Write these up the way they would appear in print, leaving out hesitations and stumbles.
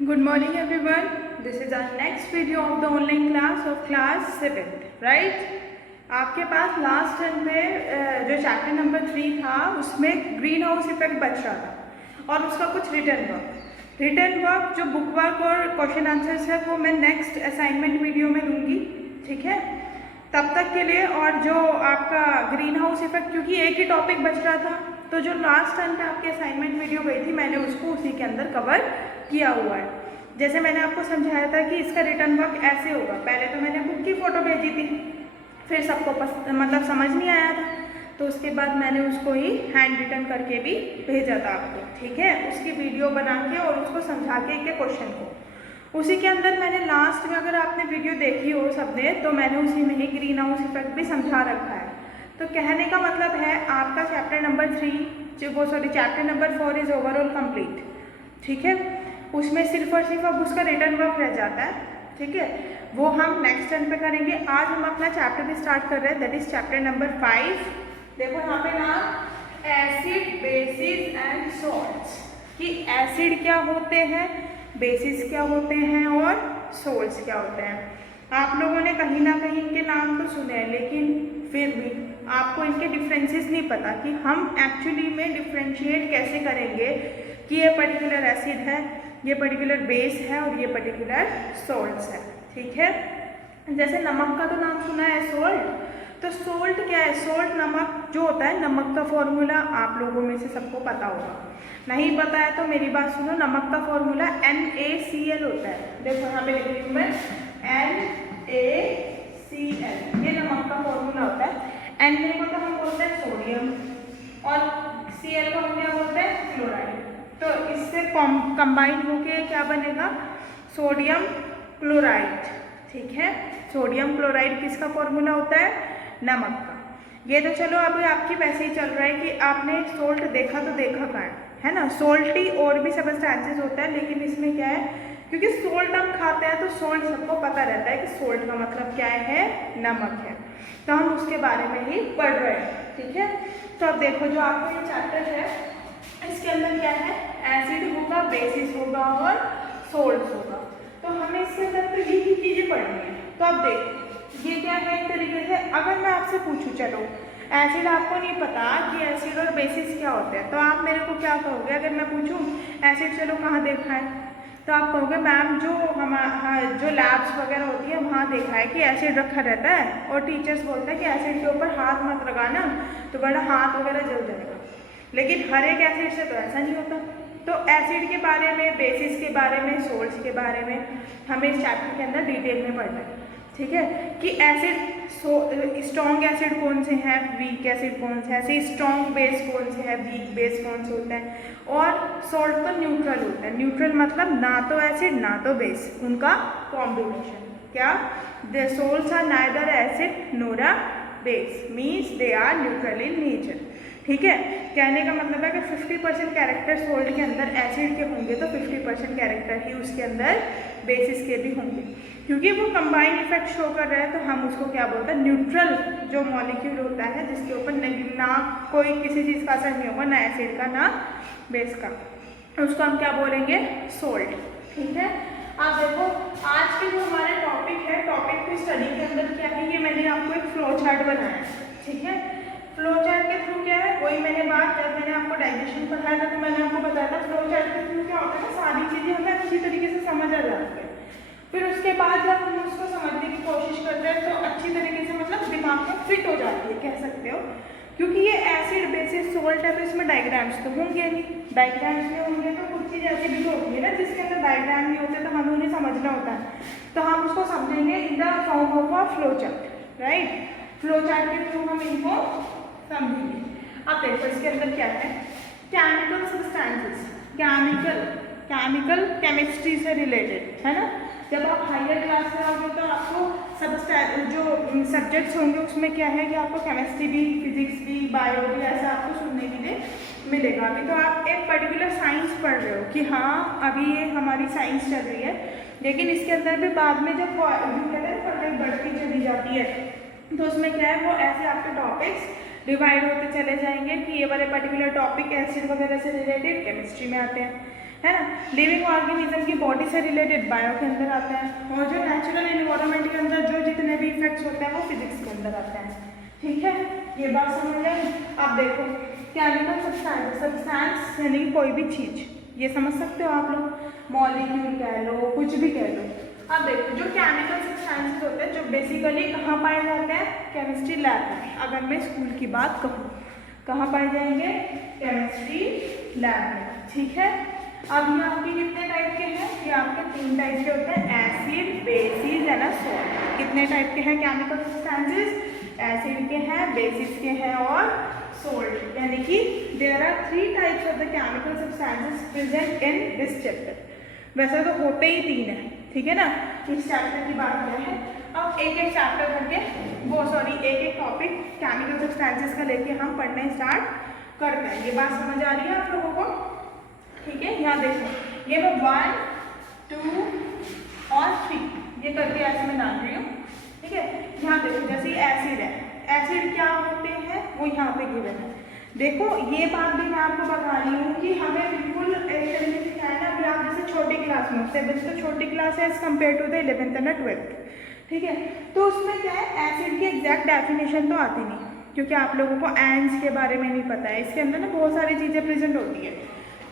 Good morning everyone. This is our next video of the online class of class 7th, right? आपके पास last time पे जो chapter number 3 था उसमें green house effect बच रहा था और उसका कुछ रिटर्न वर्क जो बुक वर्क और क्वेश्चन आंसर्स है वो मैं नेक्स्ट असाइनमेंट वीडियो में दूंगी, ठीक है? तब तक के लिए। और जो आपका ग्रीन हाउस इफेक्ट क्योंकि एक ही टॉपिक बच रहा था तो जो लास्ट टाइम पे आपकी असाइनमेंट वीडियो गई थी मैंने उसको उसी के अंदर कवर किया हुआ है। जैसे मैंने आपको समझाया था कि इसका रिटर्न वर्क ऐसे होगा। पहले तो मैंने बुक की फ़ोटो भेजी थी, फिर सबको मतलब समझ नहीं आया था तो उसके बाद मैंने उसको ही हैंड रिटन करके भी भेजा था आपको, ठीक है? उसकी वीडियो बना के और उसको समझा के एक क्वेश्चन को उसी के अंदर मैंने लास्ट में, अगर आपने वीडियो देखी हो सबने, तो मैंने उसी में ही ग्रीन हाउस इफेक्ट भी समझा रखा है। तो कहने का मतलब है आपका chapter number 3 chapter number 4 is overall complete, ठीक है? उसमें सिर्फ और सिर्फ अब उसका रिटर्न वर्क रह जाता है, ठीक है? वो हम नेक्स्ट टर्न पे करेंगे। आज हम अपना चैप्टर भी स्टार्ट कर रहे हैं, दैट इज चैप्टर नंबर 5। देखो यहाँ पे ना एसिड, बेसिस एंड सॉल्ट्स, कि एसिड क्या होते हैं, बेसिस क्या होते हैं और सोल्ट्स क्या होते हैं। आप लोगों ने कहीं ना कहीं इनके नाम तो सुने हैं, लेकिन फिर भी आपको इनके डिफरेंसेस नहीं पता कि हम एक्चुअली में डिफ्रेंशिएट कैसे करेंगे कि ये पर्टिकुलर एसिड है, ये पर्टिकुलर बेस है और ये पर्टिकुलर सोल्ट्स है, ठीक है? जैसे नमक का तो नाम सुना है सोल्ट, तो सोल्ट क्या है? सोल्ट नमक जो होता है, नमक का फॉर्मूला आप लोगों में से सबको पता होगा। नहीं पता है तो मेरी बात सुनो, नमक का फॉर्मूला NaCl होता है। देखो यहाँ पे लिख रही हूँ मैं NaCl, ये नमक का फॉर्मूला होता है। Na को तो हम बोलते हैं सोडियम और Cl को हम क्या बोलते हैं? क्लोराइड। तो इससे कंबाइन होके क्या बनेगा? सोडियम क्लोराइड, ठीक है? सोडियम क्लोराइड किसका फॉर्मूला होता है? नमक का। ये तो चलो अभी आपकी वैसे ही चल रहा है कि आपने सोल्ट देखा तो देखा कहाँ है ना? सोल्ट ही और भी सबस्टेंसेस होता है, लेकिन इसमें क्या है, क्योंकि सोल्ट हम खाते हैं तो सोल्ट सबको पता रहता है कि सोल्ट का मतलब क्या है? नमक है। तो हम उसके बारे में ही पढ़ रहे हैं, ठीक है? तो अब देखो जो आपका ये चैप्टर है इसके अंदर क्या है? एसिड होगा, बेसिस होगा और सोल्ट्स होगा। तो हमें इसके अंदर तो यही चीजें पढ़नी है। तो अब देखो ये क्या है, एक तरीके से अगर मैं आपसे पूछूं, चलो एसिड आपको नहीं पता कि एसिड और बेसिस क्या होते हैं, तो आप मेरे को क्या कहोगे? अगर मैं पूछूं एसिड चलो कहाँ देखा है, तो आप कहोगे मैम जो जो लैब्स वगैरह होती है वहाँ देखा है कि एसिड रखा रहता है और टीचर्स बोलते हैं कि एसिड के ऊपर हाथ मत लगाना तो बड़ा हाथ वगैरह जल जाएगा। लेकिन हर एक एसिड से तो ऐसा नहीं होता। तो एसिड के बारे में, बेसिस के बारे में, सोल्ट्स के बारे में हमें इस चैप्टर के अंदर डिटेल में पढ़ना है, ठीक है? कि एसिड स्ट्रॉन्ग एसिड कौन से हैं, वीक एसिड कौन से हैं, ऐसे स्ट्रॉन्ग बेस कौन से हैं, वीक बेस कौन से होते हैं, और सोल्ट तो न्यूट्रल होता है। न्यूट्रल मतलब ना तो एसिड ना तो बेस, उनका कॉम्बिनेशन। क्या? The salts are neither acid nor a base, means they are neutral in nature, ठीक है? कहने का मतलब है कि 50% कैरेक्टर सोल्ट के अंदर एसिड के होंगे तो 50% कैरेक्टर ही उसके अंदर बेसिस के भी होंगे। क्योंकि वो कंबाइन इफेक्ट शो कर रहा है तो हम उसको क्या बोलते हैं? न्यूट्रल जो मॉलिक्यूल होता है जिसके ऊपर ना कोई किसी चीज़ का असर नहीं होगा, ना एसिड का ना बेस का, उसको हम क्या बोलेंगे? सोल्ट, ठीक है? आप देखो आज के जो हमारे टॉपिक है, टॉपिक की स्टडी के अंदर क्या है, ये मैंने आपको एक फ्लो चार्ट बनाया है, ठीक है? फ्लो चार्ट के थ्रू क्या है, वही मैंने बात, जब मैंने आपको डाइजेशन पढ़ाया था तो मैंने आपको बताया था फ्लो चार्ट के थ्रू क्या होता है, सारी चीज़ें हमें अच्छी तरीके से समझ आ जाती है। फिर उसके बाद जब हम उसको समझने की कोशिश करते हैं तो अच्छी तरीके से मतलब दिमाग में फिट हो जाती है, कह सकते हो। क्योंकि ये एसिड, बेसिस, सोल्ट है तो इसमें डायग्राम्स तो होंगे नहीं, डायग्राम्स नहीं होंगे तो कुछ चीज़ ऐसी भी तो होती है ना जिसके अंदर डायग्राम नहीं होते तो हमें उन्हें समझना होता है। तो हम उसको समझेंगे in the form of a flow chart, right? Flow chart के थ्रू हम इनको समझेंगे। अब देखो इसके अंदर क्या है, केमिकल सब्सटेंसेस, केमिकल केमिस्ट्री से रिलेटेड है ना। जब आप हायर क्लास में आओगे तो आपको जो सब्जेक्ट्स होंगे उसमें क्या है कि आपको केमिस्ट्री भी, फिजिक्स भी, बायो भी ऐसा आपको सुनने के लिए मिलेगा। अभी तो आप एक पर्टिकुलर साइंस पढ़ रहे हो कि हाँ अभी ये हमारी साइंस चल रही है, लेकिन इसके अंदर भी बाद में जब कहते हैं पढ़ाई बढ़ती चली जाती है तो उसमें क्या है, वो ऐसे आपके टॉपिक्स डिवाइड होते चले जाएंगे कि ये वाले पर्टिकुलर टॉपिक एसिड वगैरह से रिलेटेड केमिस्ट्री में आते हैं, है ना। लिविंग ऑर्गेनिज्म की बॉडी से रिलेटेड बायो के अंदर आता है, और जो नेचुरल एनवायरनमेंट के अंदर जो जितने भी इफेक्ट्स होते हैं वो फिजिक्स के अंदर आते हैं। ठीक है, ये बात समझ लें। अब देखो केमिकल सब्सटेंस यानी कोई भी चीज़, ये समझ सकते हो आप लोग, मॉलिक्यूल कह लो, कुछ भी कह लो। अब देखो जो केमिकल सब्सटेंसेस होते हैं जो बेसिकली कहाँ पाए जाते हैं, केमिस्ट्री लैब में। अगर मैं स्कूल की बात कहूँ कहाँ पाए जाएंगे, केमिस्ट्री लैब में। ठीक है, अब ये आपके कितने टाइप के हैं, ये आपके 3 टाइप के होते हैं, एसिड, बेसिस एंड सॉल्ट। कितने टाइप के हैं केमिकल सब्सटेंसेस, एसिड के हैं, बेसिस के हैं और सोल्ट, यानी कि there are 3 types of the chemical substances present in this chapter. वैसे तो होते ही 3 है, ठीक है ना, इस चैप्टर की बात क्या है। अब एक एक चैप्टर करके एक एक टॉपिक केमिकल सब्सटेंसेस का लेके हम पढ़ने स्टार्ट करते हैं। ये बात समझ आ रही है आप लोगों को? ठीक है, यहाँ देखो ये मैं 1, 2 और 3 ये करके ऐसे मैं डाल रही हूँ। ठीक है, यहाँ देखो जैसे एसिड है, एसिड क्या होते हैं वो यहाँ पे गिवन है। देखो ये बात भी मैं आपको बता रही हूँ कि हमें बिल्कुल एक तरीके से क्या है ना, अभी आप जैसे छोटी क्लास में, 7th तो छोटी क्लास है as compare to the 11th and 12th। ठीक है, तो उसमें क्या है, एसिड की एग्जैक्ट डेफिनेशन तो आती नहीं, क्योंकि आप लोगों को एंड्स के बारे में नहीं पता है। इसके अंदर ना बहुत सारी चीज़ें प्रेजेंट होती है,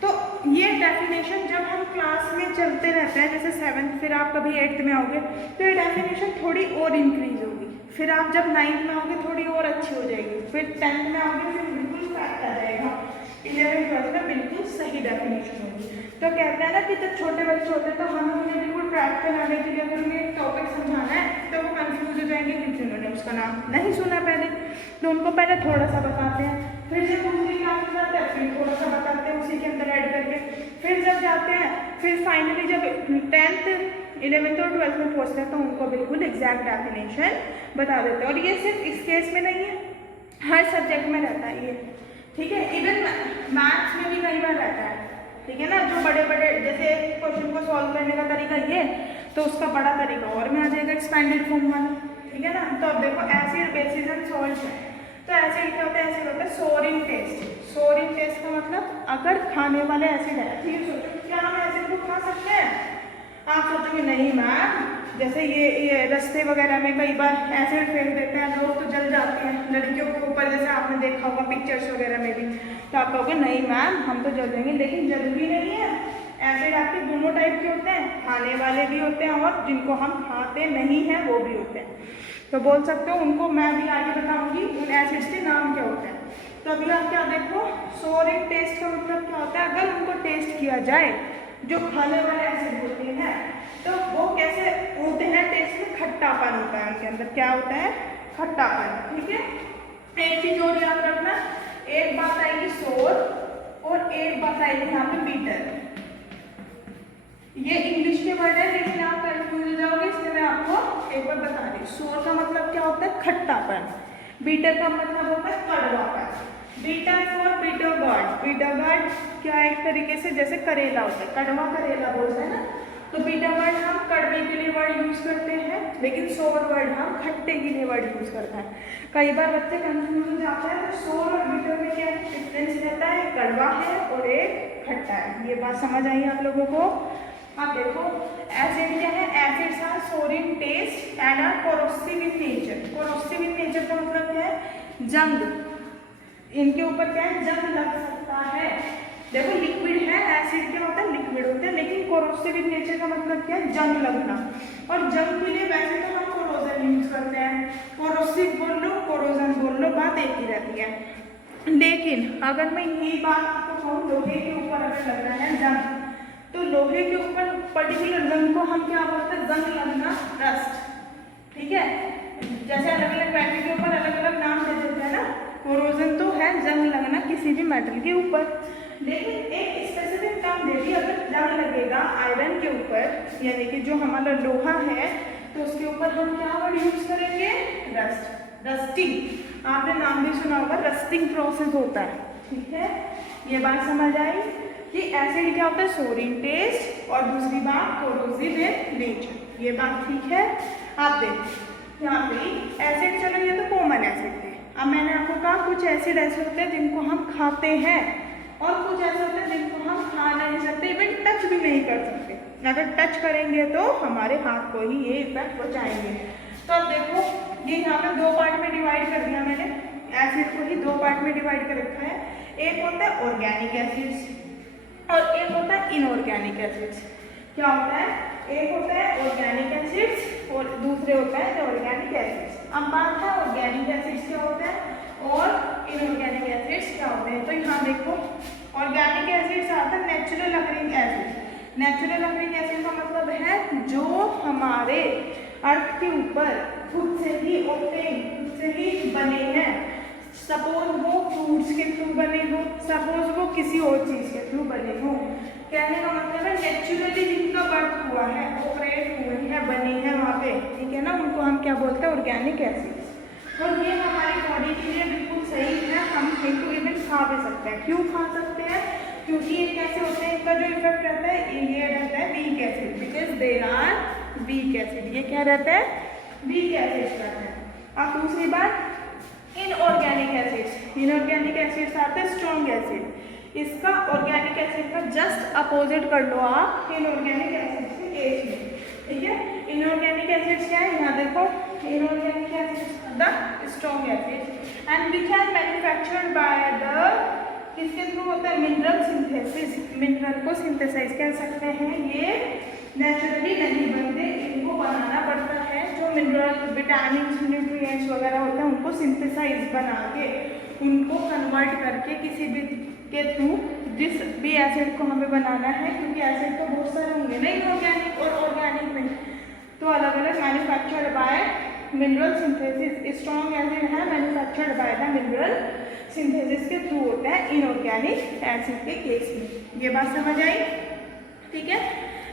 तो ये डेफिनेशन जब हम क्लास में चलते रहते हैं, जैसे 7th फिर आप कभी 8th में आओगे तो ये डेफिनेशन थोड़ी और इंक्रीज होगी, फिर आप जब 9th में आओगे थोड़ी और अच्छी हो जाएगी, फिर 10th में आओगे फिर बिल्कुल फैक्ट आ जाएगा, 11th 12th में बिल्कुल सही डेफिनेशन होगी। तो कहते हैं ना कि जब छोटे बच्चे होते हैं तो हमें उन्हें बिल्कुल ट्रैक पे लाने के लिए अगर उन्हें एक टॉपिक समझाना है तो वो कंफ्यूज हो जाएंगे क्योंकि उन्होंने उसका नाम नहीं सुना पहले, तो उनको पहले थोड़ा सा बताते हैं, फिर जब दूसरी क्लास में जाते हैं फिर थोड़ा सा बताते हैं उसी के अंदर ऐड करके, फिर जब जाते हैं फिर फाइनली जब 10th 11th और 12th में पहुँचते हैं तो उनको बिल्कुल एग्जैक्ट डेफिनेशन बता देते हैं। और ये सिर्फ इस केस में नहीं है, हर सब्जेक्ट में रहता है ये। ठीक है, इवन मैथ्स में भी कई बार रहता है। ठीक है ना, जो बड़े बड़े जैसे क्वेश्चन को सॉल्व करने का तरीका ये, तो उसका बड़ा तरीका और में आ जाएगा एक्सपेंडेड फॉर्म वाला। ठीक है ना, तो अब देखो एसिड, बेसिस एंड सॉल्ट है। तो एसिड क्या होता है, एसिड होता है सोर इन टेस्ट। सोर इन टेस्ट का मतलब अगर खाने वाले एसिड है, ठीक है, सोचो क्या हम एसिड को खा सकते हैं? आप सोचोगे नहीं मैम, जैसे ये रास्ते वगैरह में कई बार एसिड फेंक देते हैं लोग तो जल जाते हैं लड़कियों के ऊपर, जैसे आपने देखा होगा पिक्चर्स वगैरह में भी, तो आप कहोगे नहीं मैम हम तो जल जाएंगे, लेकिन जरूरी नहीं है। एसिड आपके दोनों टाइप के होते हैं, खाने वाले भी होते हैं और जिनको हम खाते नहीं हैं वो भी होते हैं। तो बोल सकते हो उनको मैं भी आगे बताऊंगी उन एसिड्स के नाम क्या होते हैं। तो अभी आप क्या देखो, सोर इन टेस्ट का मतलब क्या होता है, अगर उनको टेस्ट किया जाए जो खाने वाले एसिड होते हैं तो वो कैसे होते हैं, टेस्ट में खट्टापन होता है उनके अंदर, क्या होता है, खट्टापन। ठीक है, एक चीज और याद रखना, एक बात आएगी सोर और एक बात आएगी यहाँ पे बीटर। ये इंग्लिश के वर्ड है लेकिन आप कंफ्यूज हो जाओगे, इसलिए मैं आपको एक बार बता रही हूँ। सोर का मतलब क्या होता है, खट्टापन। बीटर का मतलब होता है कड़वापन। Bitter for bitter gourd. Bitter gourd क्या एक तरीके से जैसे करेला होता है, कड़वा करेला बोलते हैं ना, तो बीटर वर्ड हम कड़वे के लिए वर्ड यूज करते हैं, लेकिन सोर वर्ड हम खट्टे के लिए वर्ड यूज करते हैं। कई बार बच्चे कंफ्यूज हो जाते हैं, तो सोर और बीटर में क्या डिफरेंस रहता है, कड़वा है और एक खट्टा है। ये बात समझ आई आप लोगों को? अब देखो एसिड क्या है, acids are sour in taste and are corrosive in nature. Corrosive in nature का मतलब क्या है, जंग, इनके ऊपर क्या है, जंग लग सकता है। देखो लिक्विड है, एसिड क्या होता है, लिक्विड होते हैं, लेकिन कोरोसिव इन नेचर का मतलब क्या है, जंग लगना। और जंग के लिए वैसे तो हम कोरोजन यूज करते हैं, कोरोसिव बोल लो कोरोजन बोल लो, बात एक ही रहती है। लेकिन अगर मैं यही बात आपको कहूँ, लोहे के ऊपर अगर लग रहा है जंग, तो लोहे के ऊपर पर्टिकुलर जंग को हम क्या बोलते हैं, जंग लगना, रस्ट। ठीक है, जैसे अलग अलग बैटरी के ऊपर अलग अलग नाम दे देते हैं ना, कोरोजन तो है जंग लगना किसी भी मेटल के ऊपर, लेकिन एक स्पेसिफिक टर्म दे दी, अगर जंग लगेगा आयरन के ऊपर यानी कि जो हमारा लोहा है, तो उसके ऊपर हम क्या वर्ड यूज करेंगे, रस्ट, रस्टिंग। आपने नाम भी सुना होगा, रस्टिंग प्रोसेस होता है। ठीक है, ये बात समझ आई कि एसिड क्या होता है, सोर इन टेस्ट, और दूसरी बात कोरोसिव इन नेचर। ये बात ठीक है? आप देखिए यहाँ पे एसिड, चलो ये तो कॉमन एसिड थे। अब मैंने आपको कहा कुछ एसिड ऐसे होते हैं जिनको हम खाते हैं और कुछ ऐसे होते हैं जिनको हम खा नहीं सकते, इवन कर सकते, अगर टच करेंगे तो हमारे हाथ को ही ये इफेक्ट पहुँचाएंगे। तो अब देखो ये यहाँ पे दो पार्ट में डिवाइड कर दिया मैंने, एसिड को ही दो पार्ट में डिवाइड कर रखा है। एक होता है ऑर्गेनिक एसिड्स और एक होता है इनऑर्गेनिक एसिड्स। क्या होता है, एक होता है ऑर्गेनिक एसिड्स और दूसरे होता है इनऑर्गेनिक एसिड्स। अब बात है ऑर्गेनिक एसिड्स क्या होता है और इनऑर्गेनिक एसिड्स क्या होते हैं। तो यहाँ देखो ऑर्गेनिक एसिड्स आता है natural occurring acid. Natural occurring acid का मतलब है जो हमारे अर्थ के ऊपर खुद से ही ऑब्टेन, खुद से ही बने हैं। सपोज वो फ्रूट्स के थ्रू बने हो, सपोज वो किसी और चीज़ के थ्रू बने हो। कहने का मतलब है नेचुरली जिनका बर्थ हुआ है, ऑपरेट हुए हैं, बने हैं वहाँ पे, ठीक है ना, उनको हम क्या बोलते हैं, ऑर्गेनिक एसिड्स। और ये हमारी बॉडी के लिए बिल्कुल सही है, हम इनको इवन खा भी सकते हैं। क्यों खा सकते हैं, क्योंकि ये कैसे होते हैं, इनका जो इफेक्ट रहता है ये रहता है weak acid, because they are weak acid. ये क्या रहता है, वीक एसिड रहता है। अब दूसरी बात इनऑर्गेनिक एसिड्स। इनऑर्गेनिक एसिड्स आते हैं स्ट्रॉन्ग एसिड। इसका ऑर्गेनिक एसिड का जस्ट अपोजिट कर लो आप इनऑर्गेनिक एसिड के केस में, ठीक है। इनऑर्गेनिक एसिड्स क्या है, यहाँ देखो inorganic acids the strong acid and which are manufactured by the, किसके थ्रू होता है, मिनरल सिंथेसिस। मिनरल को सिंथेसाइज कर सकते हैं, ये नेचुरली नहीं बनते, इनको बनाना पड़ता है। जो मिनरल, विटामिन, न्यूट्रिएंट्स वगैरह होते हैं उनको सिंथेसाइज बना के, उनको कन्वर्ट करके किसी भी के थ्रू जिस भी एसिड को हमें बनाना है, क्योंकि एसिड तो बहुत सारे होंगे ना इनऑर्गेनिक और ऑर्गेनिक में, तो अलग अलग manufactured by mineral synthesis. Strong acid है manufactured by the mineral synthesis के थ्रू होता है इनऑर्गेनिक एसिड के केस में। ये बात समझ आई, ठीक है।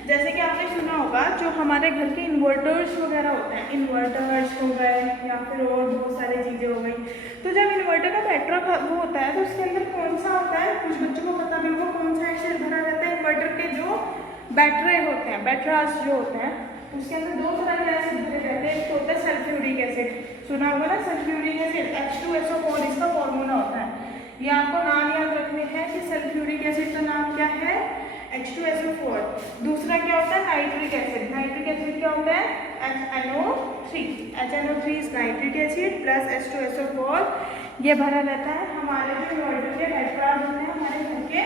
जैसे कि आपने सुना होगा जो हमारे घर के इन्वर्टर्स वगैरह होते हैं, इन्वर्टर्स हो गए या फिर और बहुत सारी चीज़ें हो गई, तो जब इन्वर्टर का बैटरी वो होता है तो उसके अंदर कौन सा होता है, कुछ बच्चों को पता भी होगा कौन सा एसिड भरा रहता है। इन्वर्टर के जो बैटरी होते हैं, बैटरास जो होते हैं, उसके अंदर दो तरह के एसिड भरे रहते हैं। एक तो होता है सल्फ्यूरिक एसिड, सुना होगा ना सल्फ्यूरिक एसिड, H2SO4 इसका फॉर्मूला होता है। ये आपको नाम याद रखने हैं कि सल्फ्यूरिक एसिड का नाम क्या है, H2SO4। दूसरा क्या होता है, नाइट्रिक एसिड। नाइट्रिक एसिड क्या होता है, HNO3। HNO3 is nitric acid plus H2SO4। ये भरा रहता है हमारे जो इन्वर्टर के बैटरास होते हैं हमारे घर के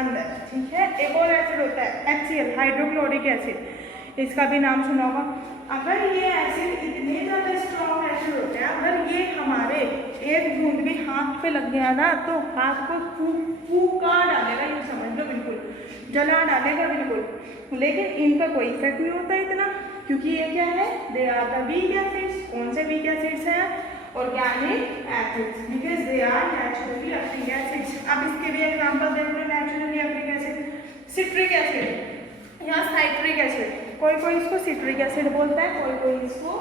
अंदर, ठीक है। एक और एसिड होता है HCl, हाइड्रोक्लोरिक एसिड, इसका भी नाम सुना होगा। अगर ये एसिड इतने ज़्यादा स्ट्रॉन्ग एसिड होते हैं, अगर ये हमारे एक बूंद भी हाथ पे लग गया ना तो हाथ को फूका डालेगा, ये समझ लो, बिल्कुल जला डालेगा बिल्कुल। लेकिन इनका कोई इफेक्ट नहीं होता इतना, क्योंकि ये क्या है, they are the weak acids. कौन से वीक एसिड्स हैं, organic acids, because they are naturally occurring acids. अब इसके भी एग्जांपल देख लो, naturally occurring acid, citric acid या साइट्रिक एसिड। कोई कोई इसको सिट्रिक एसिड बोलता है, कोई कोई इसको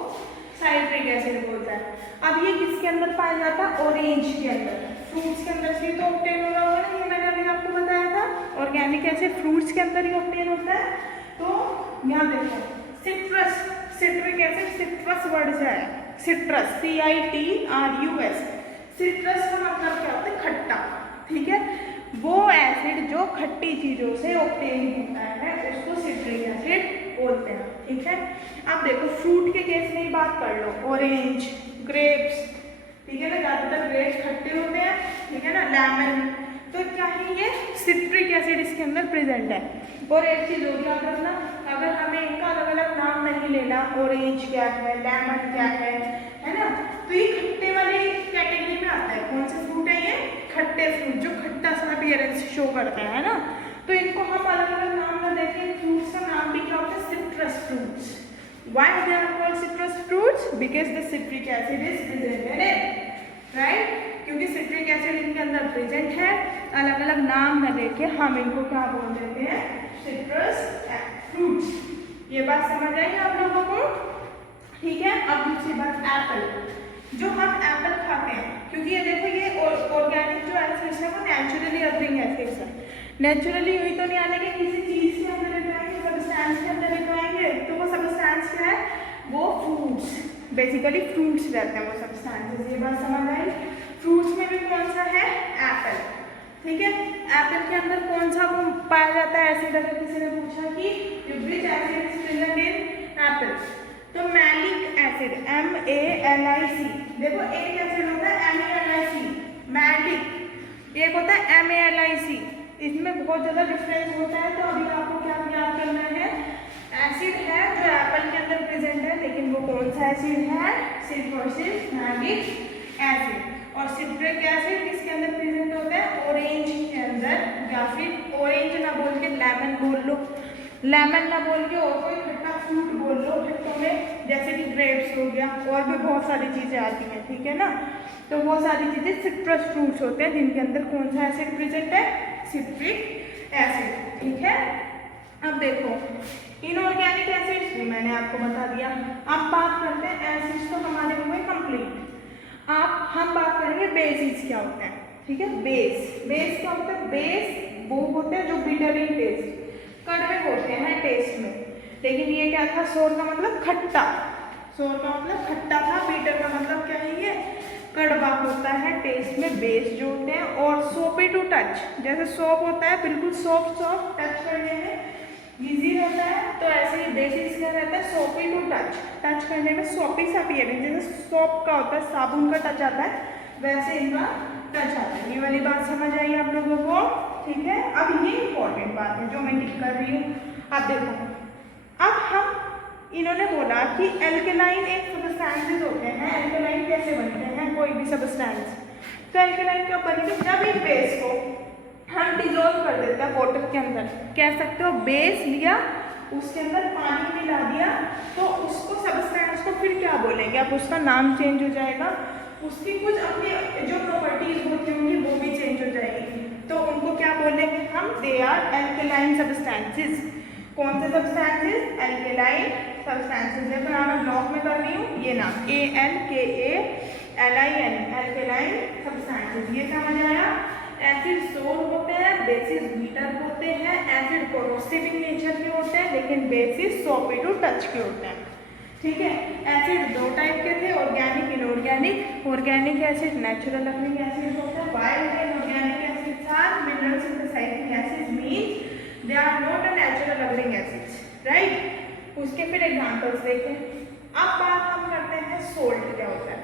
साइट्रिक एसिड बोलता है। अब ये किसके अंदर पाया जाता है, ऑरेंज के अंदर, फ्रूट्स के अंदर से तो ऑब्टेन हो रहा होगा ना, ये मैंने अभी आपको बताया था। ऑर्गेनिक एसिड फ्रूट्स के अंदर ही ऑब्टेन होता है। तो यहाँ देखो citrus, citric acid, citrus word से आया, सिट्रस, CITRUS। सिट्रस का मतलब क्या होता है, खट्टा, ठीक है। वो एसिड जो खट्टी चीज़ों से ऑब्टेन होता है उसको सिट्रिक एसिड बोलते हैं, ठीक है। अब देखो फ्रूट के केस में ही बात कर लो, ऑरेंज, ग्रेप्स, ठीक है ना, ज़्यादातर ग्रेप्स खट्टे होते हैं, ठीक है ना, लेमन, तो क्या है ये सिट्रिक एसिड इसके अंदर प्रेजेंट है। और एक चीज़ और याद रखना, अगर हमें इनका अलग अलग नाम नहीं लेना, ऑरेंज क्या है, लेमन क्या है ना, तो ये खट्टे वाली कैटेगरी में आता है। कौन से फ्रूट है ये, खट्टे फ्रूट, जो खट्टा सा अपीयरेंस शो करते हैं ना, तो इनको हम अलग अलग नाम ना देखें। फ्रूट्स का नाम भी क्या होता है, citrus fruits. Why they are called citrus fruits, because the citric acid is present in it, right, क्योंकि सिट्रिक एसिड इनके अंदर प्रेजेंट है। अलग अलग नाम न देके हम इनको क्या बोल देते हैं, सिट्रस फ्रूट्स। ये बात समझ आई आप लोगों को, ठीक है। अब दूसरी बात, एप्पल, जो हम एप्पल खाते हैं, क्योंकि ये देखो ये ऑर्गेनिक जो एसिड्स है वो नेचुरली अकरिंग एसिड्स है। नेचुरली हुई तो नहीं आने के, किसी चीज़ के अंदर लेकर आएंगे, सब्सटेंस के अंदर लेकर आएंगे, तो वो सब्सटेंस क्या है, वो फ्रूट्स, बेसिकली फ्रूट्स रहते हैं वो सब्सटेंसेस। ये बात समझ आई। फ्रूट्स में भी कौन सा है, एप्पल, ठीक है। एप्पल के अंदर कौन सा वो पाया जाता है एसिड, अगर किसी ने पूछा कि विच acid is present in Apple, तो मैलिक एसिड, MALIC। देखो एक एसिड होता है MALIC, मैलिक, एक होता है MALIC, इसमें बहुत ज़्यादा डिफरेंस होता है। तो अभी आपको क्या याद करना है, एसिड है जो एप्पल के अंदर प्रेजेंट है, लेकिन वो कौन सा एसिड है, सिर्फ और सिर्फ मैलिक एसिड। और सिट्रिक एसिड किसके अंदर प्रेजेंट होता है, ऑरेंज के अंदर, या फिर ऑरेंज ना बोल के लेमन बोल लो, लेमन ना बोल के और कोई खट्टा फ्रूट बोल लो खट्टों में, जैसे कि ग्रेप्स हो गया, और भी बहुत सारी चीज़ें आती हैं, ठीक है ना। तो वो सारी चीज़ें सिट्रस फ्रूट्स होते हैं जिनके अंदर कौन सा एसिड प्रेजेंट है, सिट्रिक एसिड, ठीक है। अब देखो इनऑर्गेनिक एसिड्स भी मैंने आपको बता दिया। अब बात करते हैं एसिड्स, तो हमारे हुए कंप्लीट। अब हम बात करेंगे बेसिस क्या होते हैं, ठीक है। बेस क्या होता है, बेस वो होते हैं जो बिटर इन टेस्ट, कड़वे होते हैं टेस्ट में, लेकिन ये क्या था, सोर का मतलब खट्टा, सोर का मतलब खट्टा था, बीटर का मतलब क्या है, ये कड़वा होता है टेस्ट में बेस जो होते हैं। और सोपी टू टच, जैसे सोप होता है बिल्कुल सॉफ्ट टच करने में इजी होता है, तो ऐसे ही बेसिस क्या रहता है, सोपी टू टच करने में सोपी सा अपीयरेंस, जैसे सोप का होता है, साबुन का टच आता है, वैसे इनका टच आता है। ये वाली बात समझ आई आप लोगों को, ठीक है। अब ये इंपॉर्टेंट बात है जो मैं टिक कर रही हूँ। अब देखो, अब हम इन्होंने बोला कि एल्केलाइन एक सब्सटेंसेस होते हैं, एल्केलाइन कैसे बनते हैं कोई भी सब्सटेंस, तो एल्केलाइन क्या बनते हैं, जब एक बेस को हम डिजोल्व कर देते हैं वाटर के अंदर, कह सकते हो बेस लिया उसके अंदर पानी मिला दिया, तो उसको सब्सटेंस को फिर क्या बोलेंगे, अब उसका नाम चेंज हो जाएगा, उसकी कुछ अपनी जो प्रॉपर्टीज होती होंगी वो भी चेंज हो जाएगी, तो उनको क्या बोलेंगे हम, दे आर एल्केलाइन सब्सटेंसेस। कौन से सब्सटेंसेस, एल्केलाइन सब्सटेंसेस। देखो यहाँ मैं ब्लॉक में कर रही हूँ, ये नाम ALKALIN, एल्केलाइन सब्सटेंसेस, ये समझ आया। एसिड सोर होते हैं, बेसिस बीटर होते हैं, एसिड कोरोसिव इन नेचर के होते हैं, लेकिन बेसिस सोपी टू टच के होते हैं, ठीक है। एसिड दो टाइप के थे, organic inorganic. Organic acid natural living acid होता है, while inorganic acids are mineral synthesizing acids, means they are not a natural living acids, right. उसके फिर एग्जांपल्स देखें। अब बात हम करते हैं सोल्ट क्या होता है।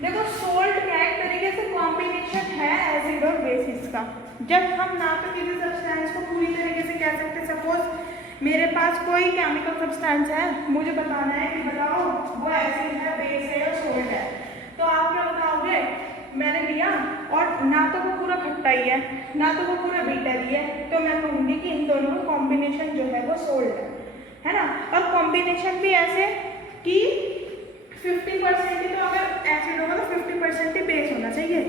देखो सोल्ट क्या एक तरीके से कॉम्बिनेशन है एसिड और बेसिस का। जब हम ना तो किसी सब्सटेंस को पूरी तरीके से कह सकते, सपोज मेरे पास कोई केमिकल सब्सटेंस है, मुझे बताना है कि बताओ वो एसिड है, बेस है या सोल्ट है, तो आप क्या बताओगे, मैंने लिया और ना तो वो पूरा खट्टा ही है ना तो वो पूरा बीटर ही है, तो मैं कहूँगी कि इन दोनों का कॉम्बिनेशन जो है वो सोल्ट है ना। और कॉम्बिनेशन भी ऐसे कि 50% ही, तो अगर एसिड होगा तो 50% ही बेस होना चाहिए।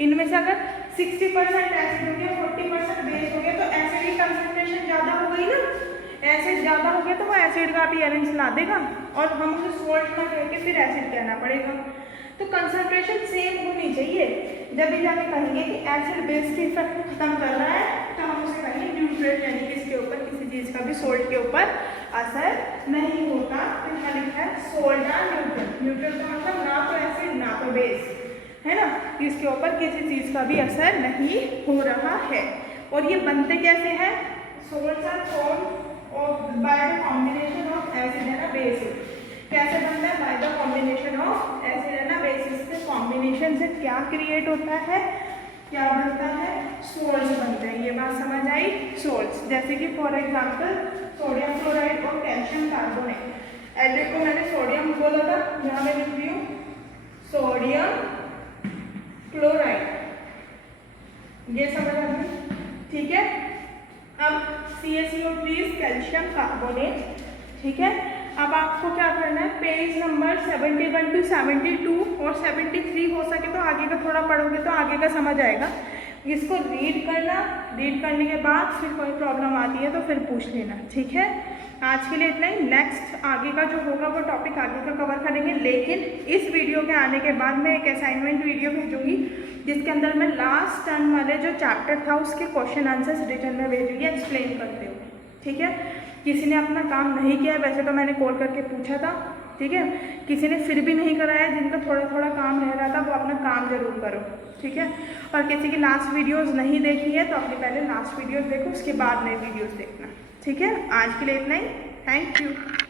इनमें से अगर 60% एसिड हो गया 40% बेस हो गया, तो एसिड की कंसंट्रेशन ज़्यादा हो गई ना, एसिड ज़्यादा हो गया तो वो एसिड का अपीयरेंस ला देगा, और हम उसे सोल्ट ना कह के फिर एसिड कहना पड़ेगा। तो कंसंट्रेशन सेम होनी चाहिए। जब भी जाके कहेंगे कि एसिड बेस के इफेक्ट को खत्म कर रहा है, तो हम उसे कहेंगे न्यूट्रल, यानी कि इसके ऊपर किसी चीज़ का भी सोल्ट के ऊपर असर नहीं होता। तो यहाँ लिखा है सोल्ट और न्यूट्रल। न्यूट्रल का मतलब ना तो एसिड ना तो बेस, है ना, इसके ऊपर किसी चीज़ का भी असर नहीं हो रहा है। और ये बनते कैसे हैं, salts are formed by the combination of acid and bases. कैसे बनता है, by the combination of acid and bases के कॉम्बिनेशन से क्या क्रिएट होता है, क्या बनता है, सोल्ट्स बनते हैं। ये बात समझ आई, सोल्ट्स, जैसे कि फॉर एग्जांपल सोडियम क्लोराइड और कैल्शियम कार्बोनेट। एल्डिहाइड को मैंने सोडियम बोला था, यहाँ मैं लिख रही हूँ सोडियम क्लोराइड, ये समझ आ गई, ठीक है। अब CaCO3 कैल्शियम कार्बोनेट, ठीक है। अब आपको क्या करना है, पेज नंबर 71 to 72 और 73 हो सके तो आगे का थोड़ा पढ़ोगे तो आगे का समझ आएगा। इसको रीड करना, रीड करने के बाद फिर कोई प्रॉब्लम आती है तो फिर पूछ लेना, ठीक है। आज के लिए इतना ही। नेक्स्ट आगे का जो होगा वो टॉपिक आगे का कवर करेंगे, लेकिन इस वीडियो के आने के बाद मैं एक असाइनमेंट वीडियो भेजूंगी जिसके अंदर मैं लास्ट टर्म वाले जो चैप्टर था उसके क्वेश्चन आंसर्स रिटर्न में भेजूंगी एक्सप्लेन करते हुए, ठीक है। किसी ने अपना काम नहीं किया है, वैसे तो मैंने कॉल करके पूछा था, ठीक है। किसी ने फिर भी नहीं कराया, जिनका थोड़ा थोड़ा काम रह रहा था, वो अपना काम जरूर करो, ठीक है। और किसी की लास्ट वीडियोस नहीं देखी है तो अपनी पहले लास्ट वीडियोस देखो, उसके बाद नई वीडियोस देखना, ठीक है। आज के लिए इतना ही, थैंक यू।